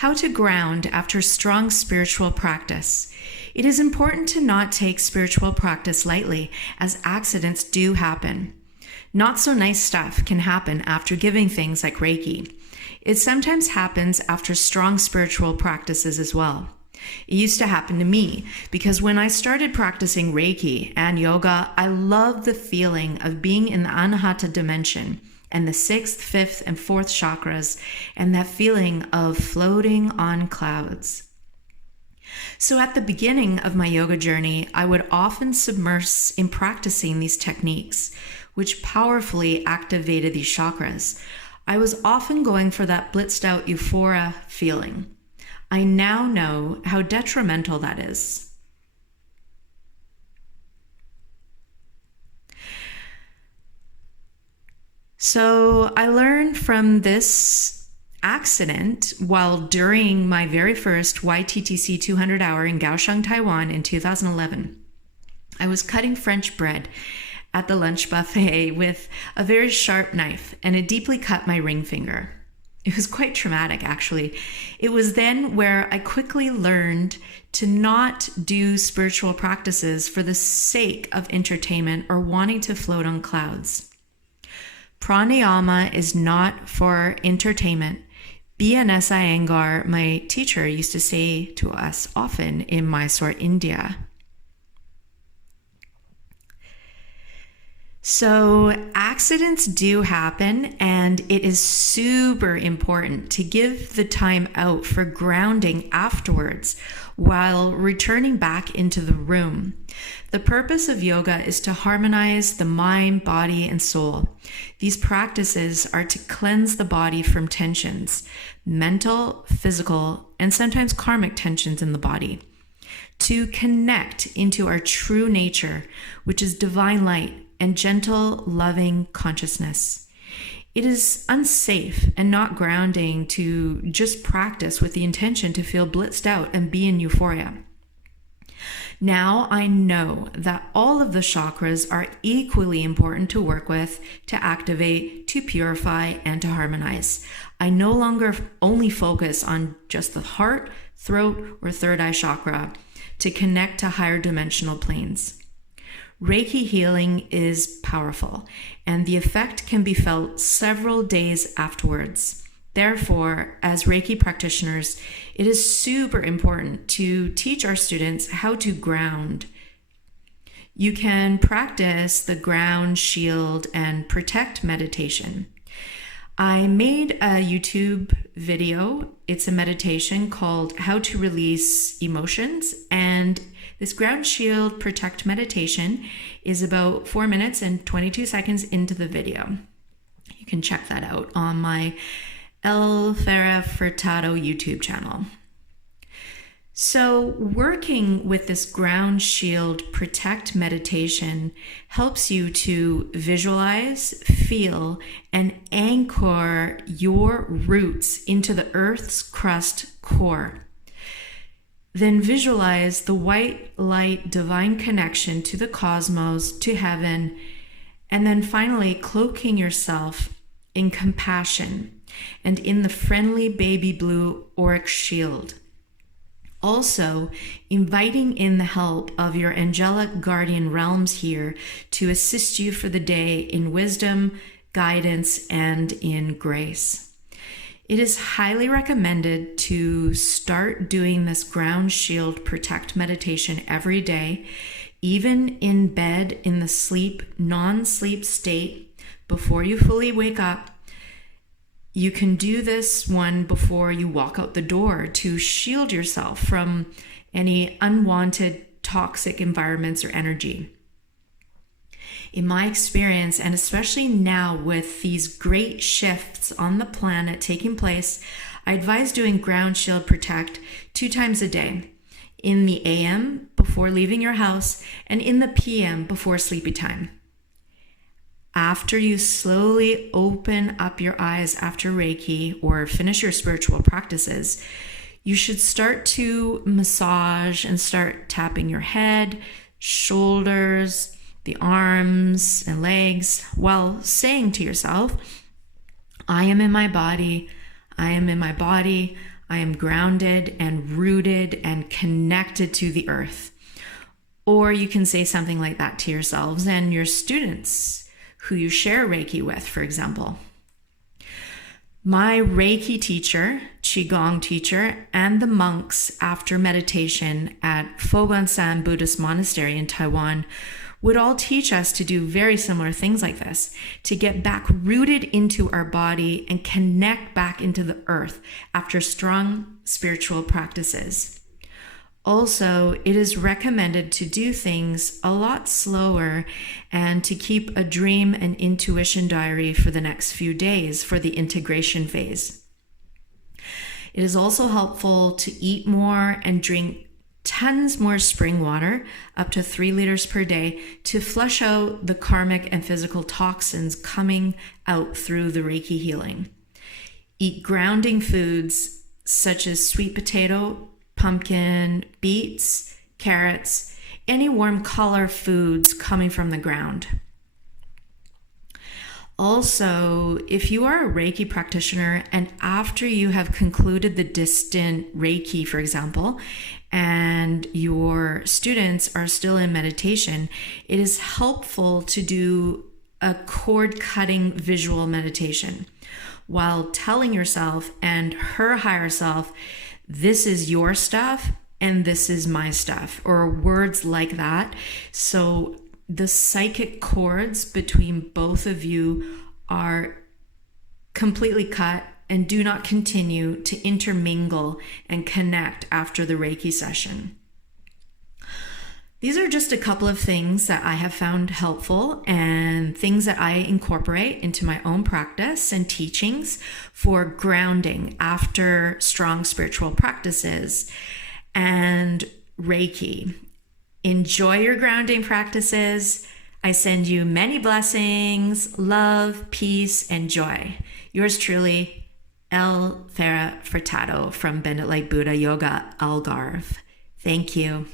How to ground after strong spiritual practice. It is important to not take spiritual practice lightly, as accidents do happen. Not so nice stuff can happen after giving things like Reiki. It sometimes happens after strong spiritual practices as well. It used to happen to me because when I started practicing Reiki and yoga, I loved the feeling of being in the Anahata dimension and the 6th, 5th, and 4th chakras, and that feeling of floating on clouds. So at the beginning of my yoga journey, I would often submerse in practicing these techniques, which powerfully activated these chakras. I was often going for that blitzed out euphoria feeling. I now know how detrimental that is. So I learned from this accident while during my very first YTTC 200 hour in Kaohsiung, Taiwan in 2011. I was cutting French bread at the lunch buffet with a very sharp knife, and it deeply cut my ring finger. It was quite traumatic, actually. It was then where I quickly learned to not do spiritual practices for the sake of entertainment or wanting to float on clouds. Pranayama is not for entertainment. BNS Iyengar, my teacher, used to say to us often in Mysore, India. So accidents do happen, and it is super important to give the time out for grounding afterwards while returning back into the room. The purpose of yoga is to harmonize the mind, body, and soul. These practices are to cleanse the body from tensions, mental, physical, and sometimes karmic tensions in the body, to connect into our true nature, which is divine light and gentle, loving consciousness. It is unsafe and not grounding to just practice with the intention to feel blitzed out and be in euphoria. Now I know that all of the chakras are equally important to work with, to activate, to purify, and to harmonize. I no longer only focus on just the heart, throat, or third eye chakra to connect to higher dimensional planes. Reiki healing is powerful, and the effect can be felt several days afterwards. Therefore, as Reiki practitioners, it is super important to teach our students how to ground. You can practice the ground, shield, and protect meditation. I made a YouTube video. It's a meditation called How to Release Emotions, and this ground, shield, protect meditation is about 4 minutes and 22 seconds into the video. You can check that out on my El Farah Furtado YouTube channel. So working with this ground, shield, protect meditation helps you to visualize, feel, and anchor your roots into the Earth's crust core. Then visualize the white light divine connection to the cosmos, to heaven, and then finally cloaking yourself in compassion and in the friendly baby blue auric shield. Also, inviting in the help of your angelic guardian realms here to assist you for the day in wisdom, guidance, and in grace. It is highly recommended to start doing this ground, shield, protect meditation every day, even in bed in the non-sleep state before you fully wake up. You can do this one before you walk out the door to shield yourself from any unwanted toxic environments or energy. In my experience, and especially now with these great shifts on the planet taking place, I advise doing ground, shield, protect 2 times a day, in the AM before leaving your house and in the PM before sleepy time. After you slowly open up your eyes after Reiki or finish your spiritual practices, you should start to massage and start tapping your head, shoulders, the arms and legs, while saying to yourself, I am in my body, I am in my body, I am grounded and rooted and connected to the earth. Or you can say something like that to yourselves and your students who you share Reiki with, for example. My Reiki teacher, Qigong teacher, and the monks after meditation at Foguan-san Buddhist Monastery in Taiwan would all teach us to do very similar things like this, to get back rooted into our body and connect back into the earth after strong spiritual practices. Also, it is recommended to do things a lot slower and to keep a dream and intuition diary for the next few days for the integration phase. It is also helpful to eat more and drink tons more spring water, up to 3 liters per day, to flush out the karmic and physical toxins coming out through the Reiki healing. Eat grounding foods such as sweet potato, pumpkin, beets, carrots, any warm color foods coming from the ground. Also, if you are a Reiki practitioner and after you have concluded the distant Reiki, for example, and your students are still in meditation, it is helpful to do a cord cutting visual meditation while telling yourself and her higher self, this is your stuff and this is my stuff, or words like that. So the psychic cords between both of you are completely cut and do not continue to intermingle and connect after the Reiki session. These are just a couple of things that I have found helpful and things that I incorporate into my own practice and teachings for grounding after strong spiritual practices and Reiki. Enjoy your grounding practices. I send you many blessings, love, peace, and joy. Yours truly, El Farah Furtado from Bendit Light Buddha Yoga, Algarve. Thank you.